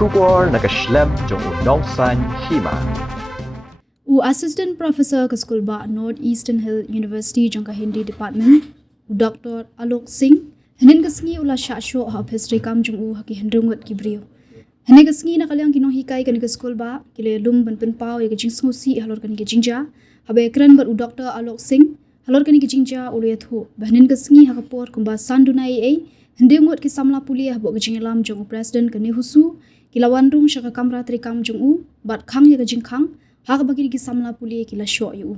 Shukor nakaslem jong Nongsan Hima. Assistant Professor ka School ba Northeastern Hill University jong ka Hindi Department Dr. Alok Singh hanin kasngi ula shasho ha history kam jong ha ki hendrungot ki brio hanin kasngi na kalyang kinong hikai ka ni ka school ba kile lum ban pen pau ya ka jingsngo si halor ka ni ka jingja habe ekran bar Dr. Alok Singh halor ka ni ka jingja ulu yathu hanin kasngi ha ka por kumba sandunai ei hendrungot ki samla pulia ha bo ka jingalam jong president ka ni husu kilawan rung shaka kamra tri kam jong bat khang ya ka jingkhang hak bagi ki samla pulia kila sho yu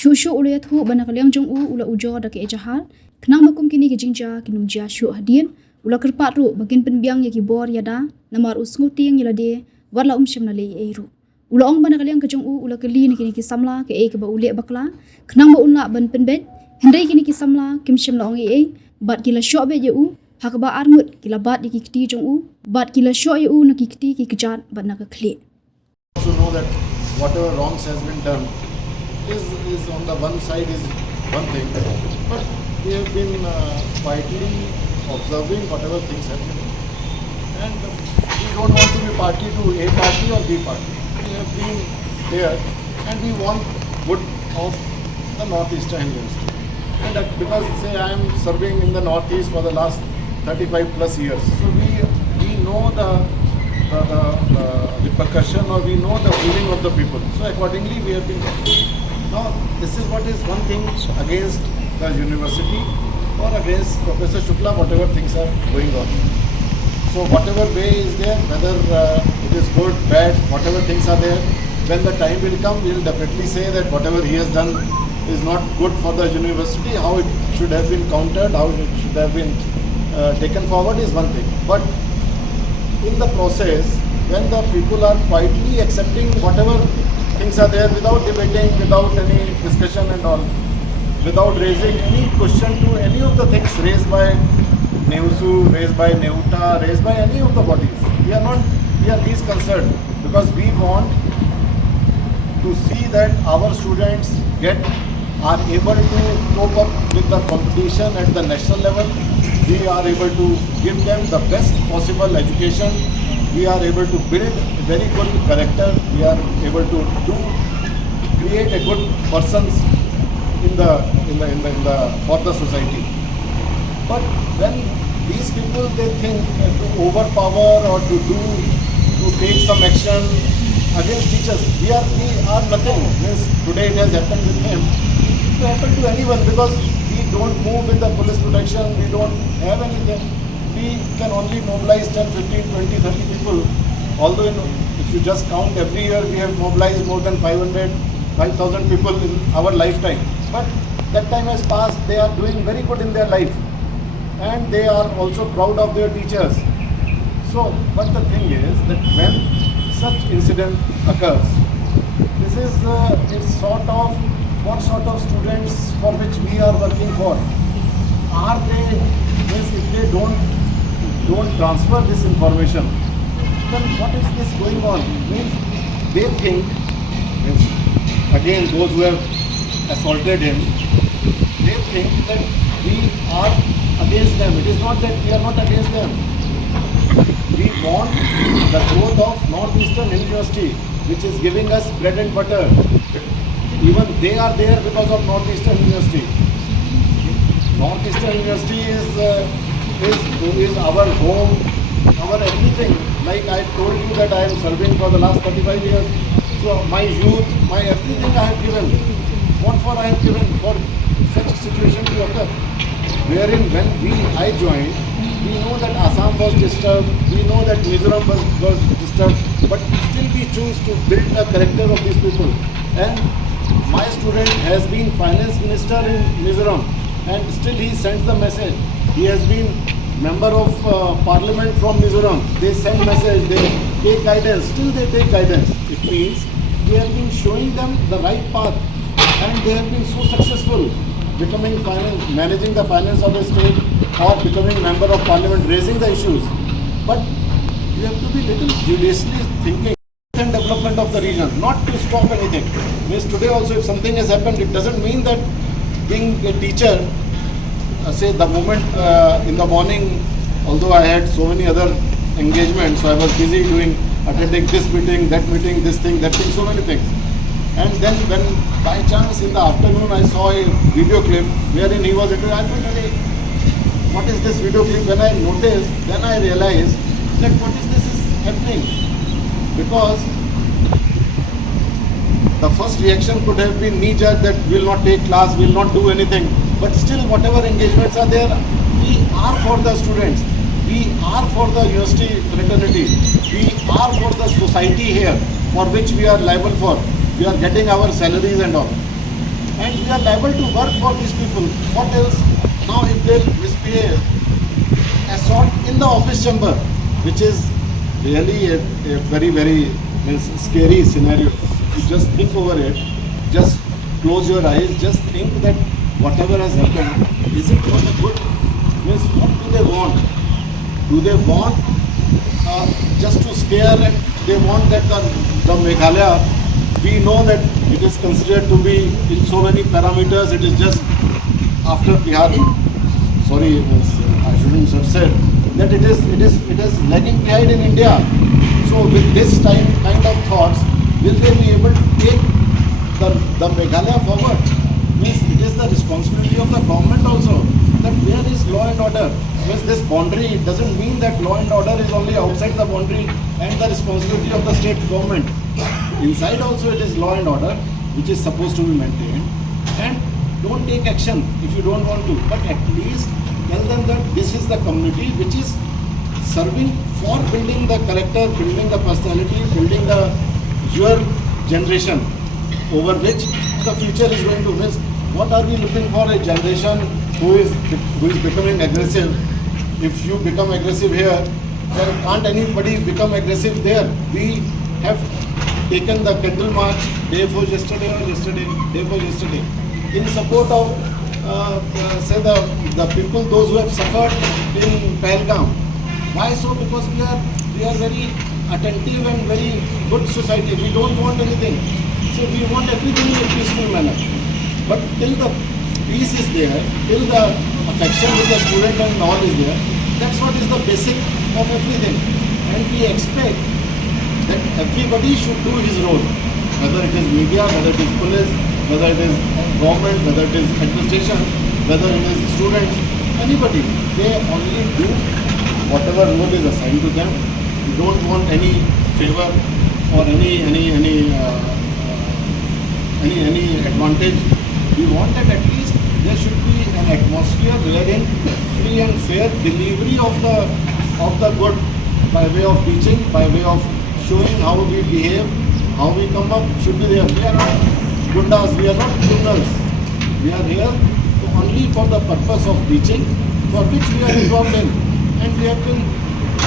shu uliyat hu bana kalyang jong ula ujo da ke ejahal knang makum kini ki jingja kinum jia shu hadien ula kerpat ru bagin penbiang ya ki bor yada namar usngu ting yala de warla sham na le eiru ula ong bana kalyang ka jong ula kali ni kini ki samla ke e ke ba uliak bakla knang ba unla ban penbet hendai kini ki samla kim sham la ong e bat kila sho be ye hak ba armut kila bat ki kti jong bat kila sho ye na ki kti ki kjat ban na ka khle to know that whatever wrongs has been done is on the one side is one thing, but we have been quietly observing whatever things have been done. And we don't want to be party to A party or B party. We have been there and we want good of the Northeastern University. And that because say I am serving in the Northeast for the last 35 plus years, so we know the repercussion or we know the feeling of the people. So accordingly we have been. Now this is what is one thing against the university or against Professor Shukla, whatever things are going on. So whatever way is there, whether it is good, bad, whatever things are there, when the time will come, we will definitely say that whatever he has done is not good for the university, how it should have been countered, how it should have been taken forward is one thing. But in the process, when the people are quietly accepting whatever things are there without debating, without any discussion and all, without raising any question to any of the things raised by NEUSU, raised by NEUTA, raised by any of the bodies, we are least concerned because we want to see that our students are able to cope up with the competition at the national level. We are able to give them the best possible education. We are able to build a very good character. We are able to create a good persons for the society. But when these people they think to overpower or to take some action against teachers, we are nothing. Means today it has happened with him. It will happen to anyone because we don't move with the police protection, we don't have anything. We can only mobilize 10, 15, 20, 30 people. Although if you just count every year, we have mobilized more than 5,000 people in our lifetime. But that time has passed, they are doing very good in their life. And they are also proud of their teachers. So, but the thing is that when such incident occurs, this is sort of what sort of students for which we are working for. Are they, if they don't transfer this information, then what is this going on? Means they think, again those who have assaulted him, they think that we are against them. It is not that we are not against them. We want the growth of Northeastern University, which is giving us bread and butter. Even they are there because of Northeastern University. Northeastern University is our home, our everything. Like I told you that I am serving for the last 35 years. So my youth, my everything I have given. What for I have given for such a situation to occur? Wherein when I joined, we know that Assam was disturbed, we know that Mizoram was disturbed, but still we choose to build the character of these people. And my student has been finance minister in Mizoram and still he sends the message. He has been member of parliament from Mizoram. They send message, they take guidance, still they take guidance. It means we have been showing them the right path and they have been so successful becoming finance, managing the finance of the state or becoming member of parliament, raising the issues. But you have to be little judiciously thinking and development of the region, not to stop anything. Means today also if something has happened, it doesn't mean that being a teacher, say the moment in the morning, although I had so many other engagement, so I was busy attending this meeting, that meeting, this thing, that thing, so many things. And then when by chance in the afternoon I saw a video clip wherein he was into, I thought, "Hey, what is this video clip?" When I noticed, then I realized that what is this is happening. Because the first reaction could have been knee-jerk that will not take class, will not do anything. But still, whatever engagements are there, we are for the students. We are for the university fraternity. We are for the society here, for which we are liable for. We are getting our salaries and all. And we are liable to work for these people. What else? Now, if they misbehave, assault in the office chamber, which is really a very, very scary scenario. You just think over it, just close your eyes, just think that whatever has happened, is it for the good? Means what do they want? Do they want just to scare, and they want that the Meghalaya, we know that it is considered to be in so many parameters, it is just after Bihar, sorry, I shouldn't have said, that it is lagging behind in India. So with this kind of thoughts, will they be able to take the Meghalaya forward? Means it is the responsibility of the government also, that where is law and order? Means this boundary, it doesn't mean that law and order is only outside the boundary and the responsibility of the state government. Inside also it is law and order, which is supposed to be maintained. And don't take action if you don't want to, but at least tell them that this is the community which is serving for building the character, building the personality, building your generation over which the future is going to miss. What are we looking for? A generation who is becoming aggressive. If you become aggressive here, then can't anybody become aggressive there? We have taken the candle march day before yesterday, in support of say the people, those who have suffered in Pahalgam. Why so? Because we are very attentive and very good society. We don't want anything. So we want everything in a peaceful manner. But till the peace is there, till the affection with the student and all is there, that's what is the basic of everything. And we expect that everybody should do his role. Whether it is media, whether it is police, whether it is government, whether it is administration, whether it is students, anybody, they only do whatever role is assigned to them. We don't want any favor or any advantage. We want that at least there should be an atmosphere wherein free and fair delivery of the good by way of teaching, by way of showing how we behave, how we come up should be there. We are not gundas, we are not criminals. We are here only for the purpose of teaching, for which we are involved in, and we have been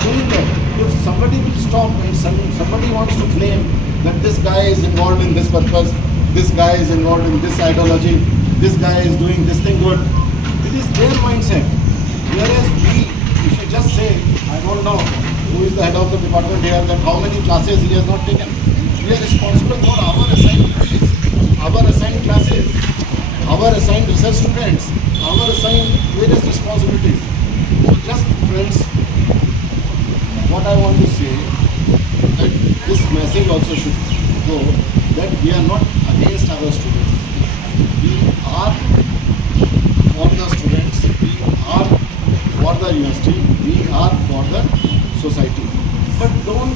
doing that. If somebody will stop and somebody wants to claim that this guy is involved in this purpose, this guy is involved in this ideology, this guy is doing this thing good, it is their mindset. Whereas we, if you just say, I don't know who is the head of the department here, that how many classes he has not taken. We are responsible for our assigned duties, our assigned classes, our assigned research students, our assigned various responsibilities. So just friends, what I want to say, that this message also should go, that we are not against our students. We are for the students, we are for the university, we are for the society. But don't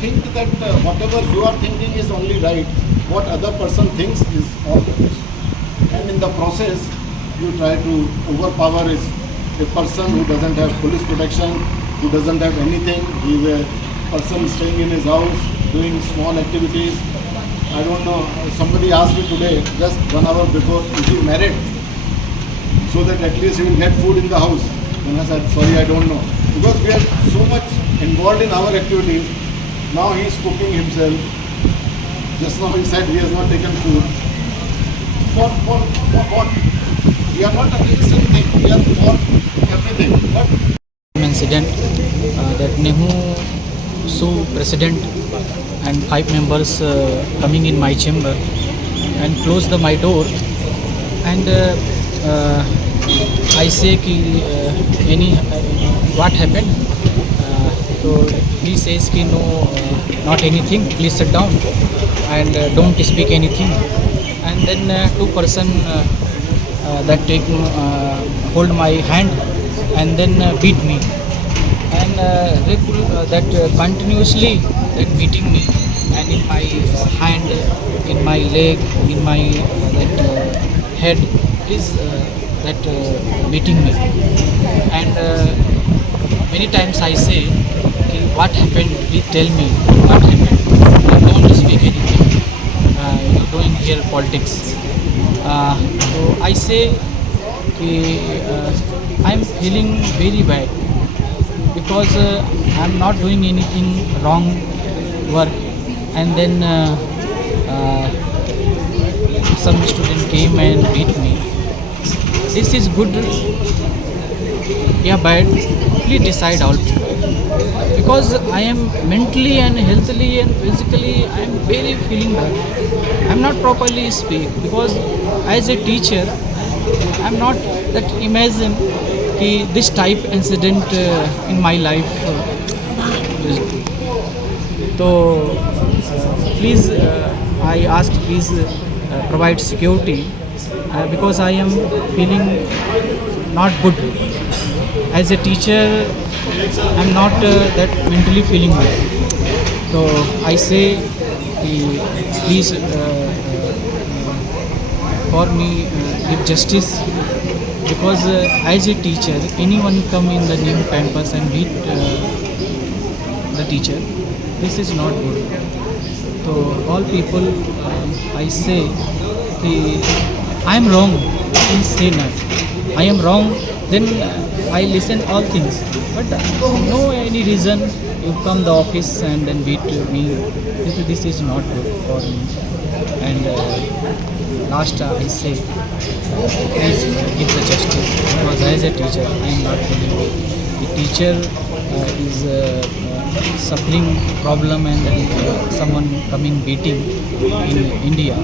think that whatever you are thinking is only right, what other person thinks is all rubbish. And in the process, you try to overpower a person who doesn't have police protection, who doesn't have anything. He is a person staying in his house, doing small activities. I don't know, somebody asked me today, just 1 hour before, is he married? So that at least he will get food in the house. Then I said, sorry, I don't know. Because we are so much involved in our activities. Now he is cooking himself. Just now he said he has not taken food. For what? We are not against anything. We are for everything. But incident that Nehu Su president and 5 members coming in my chamber and closed my door, and I say ki what happened, So he says ki no, not anything, please sit down and don't speak anything. And then two person that take hold my hand and then beat me, and that continuously that beating me, and in my hand, in my leg, in my head is that beating me. And many times I say, "Ki, what happened? Please tell me what happened. Don't speak anything. You're doing here politics." So I say, ki, I'm feeling very bad because I'm not doing anything wrong work, and then some student came and beat me. This is good, yeah, bad? Please decide all, because I am mentally and healthily and physically I am very feeling bad. I am not properly speak because as a teacher I am not that imagine कि this type incident in my life is. So please I ask, please provide security because I am feeling not good. As a teacher I am not that mentally feeling good. So I say please for me give justice, because as a teacher anyone come in the new campus and beat the teacher, this is not good. So all people I say I am wrong, please say not. I am wrong, then I listen all things, but no any reason you come the office and then beat me. This is not good for me. And last I say please give the justice, because as a teacher I am not feeling good. The teacher is suffering problem, and then someone coming beating in India.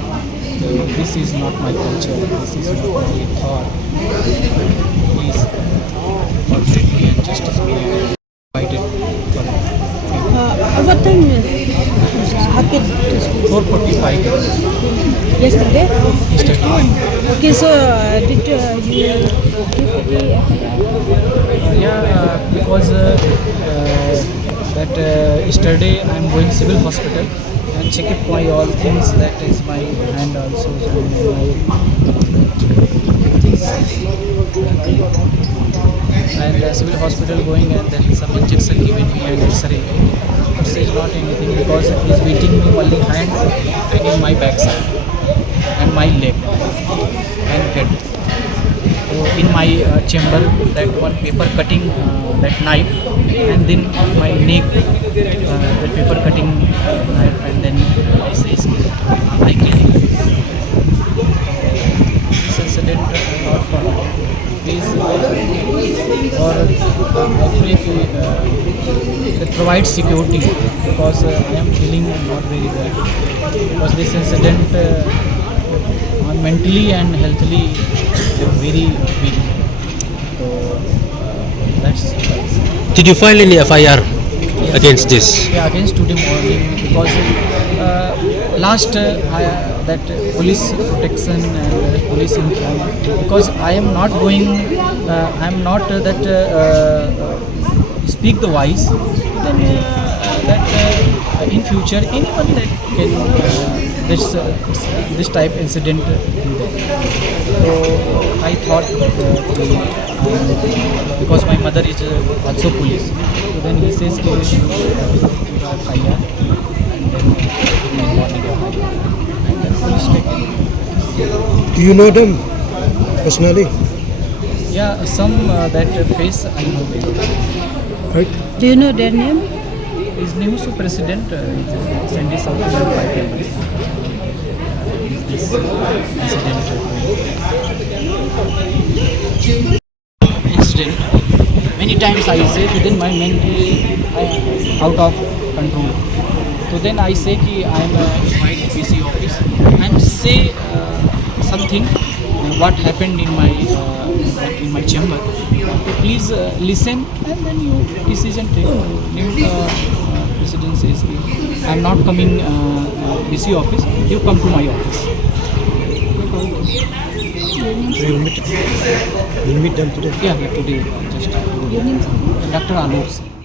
This is not my culture, this is not my thought. Please forgive me and justice be provided for me. What time happened to school? 4:45 Yesterday? yesterday. Okay, so did you give the FIR? Because that yesterday I am going civil hospital and check up my all things, that is my hand also, so my things and civil hospital going, and then some injection given me and X-ray. This is not anything, because he is beating me only hand and in my backside and my leg and head. So in my chamber, that one paper cutting that knife, and then my neck, the paper cutting knife, and then I say I kill him. This incident not for me. Please or I pray that provide security, because I am feeling not very well, because this incident mentally and healthily very weak. So that's Did you file any FIR against this? yeah, against today morning, because last that police protection and police inform, because I am not going, I am not that speak the voice, then that in future anyone that can this type incident do that. So I thought because my mother is also police, so then he says you fire, and then in morning FIR, and then police take it. Do you know them personally? Yeah, some that face I know very well. Right? Do you know their name? His name is President Sandy South Indian 5 members. This incident, many times I say within my mentally out of control. So then I say कि I am invite PC office and say something what happened in my in my chamber. So please listen and then you decision take. President says, I am not coming DC office, you come to my office. You'll meet them today. Yeah, today just Dr. Alok Singh.